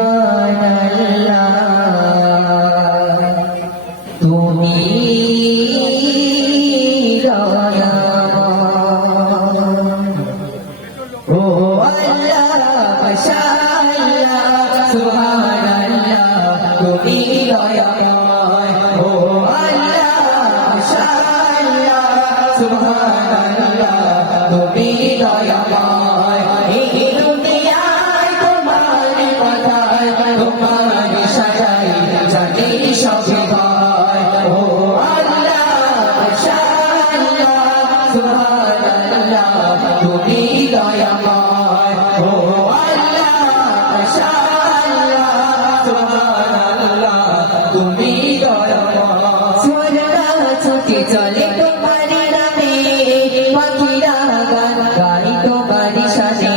সুবহানাল্লাহ তুমি দয়াময় ও আল্লাহ মাশাআল্লাহ সুবহানাল্লাহ তুমি দয়াময় ও আল্লাহ মাশাআল্লাহ সুবহানাল্লাহ তুমি দয়াময় এই দুনিয়ায় তোমার কথায় তোমার সাজাই জানি সবই হয় ও আল্লাহ মাশাআল্লাহ সুবহানাল্লাহ তুমি দয়াময় ও আল্লাহ মাশাআল্লাহ সুবহানাল্লাহ তুমি দয়াময় সোনা ছুটে চলে তোমার নামে পাখিরা গান গাই তোমার শানে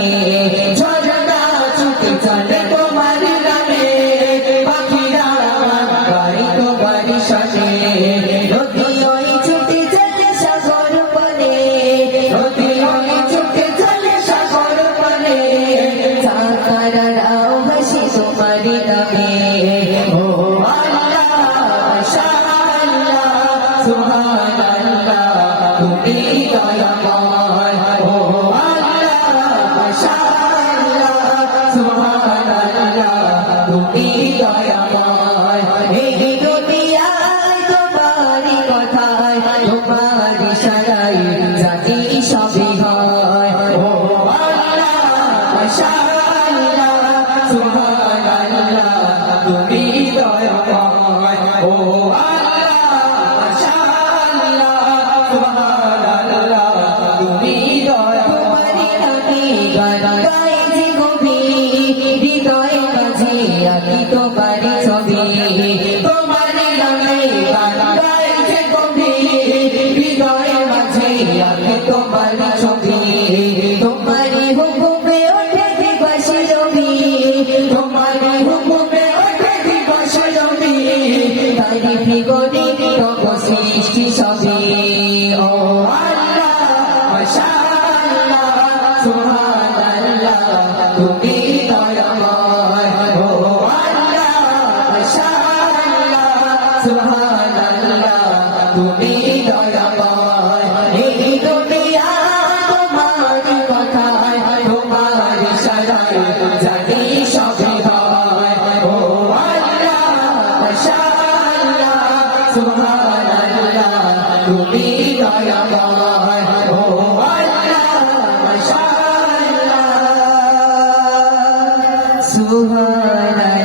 ঝর্ণা ছুটে চলে তোমার নামে পাখিরা গান গাই তোমার শানে নদী ওই ছুটে চলে সাগর পানে নদী ওই ছুটে চলে সাগর পানে চাকারাও হাসি তোমার নামে ও আল্লাহ মাশাআল্লাহ সুবহানাল্লাহ তুমি দয়াময় ও আল্লাহ মাশাআল্লাহ সুবহানাল্লাহ তুমি দয়াময় এই দুনিয়ায় তোমারই কথায় তোমার ইশারায় জানি সবই হয় ও আল্লাহ মাশাআল্লাহ সুবহানাল্লাহ তুমি দয়াময় ও আল্লাহ মাশাআল্লাহ সুবহানাল্লাহ তুমি দয়াময় তোমারই গান গাই যে গভীর হৃদয়ে মাঝে আঁকি তোমার ছবি তোমারই নামে গান গাই যে গভীর হৃদয়ে মাঝে আঁকি তোমার ছবি তোমারই হুকুমে ওঠে দিবস রবি তোমারই হুকুমে ওঠে দিবস রবি তারিফি গরি তব সৃষ্টি সবই ও আল্লাহ মাশাআল্লাহ সুবহানাল্লাহ তুমি দয়াময় ও আল্লাহ মাশাআল্লাহ সুবহানাল্লাহ তুমি দয়াময় এই দুনিয়া তোমার কথায় তোমার ইশারায় জানি সবই হয় ও আল্লাহ মাশাআল্লাহ সুবহানাল্লাহ তুমি দয়াময় ও আল্লাহ মাশাআল্লাহ সুবহানাল্লাহ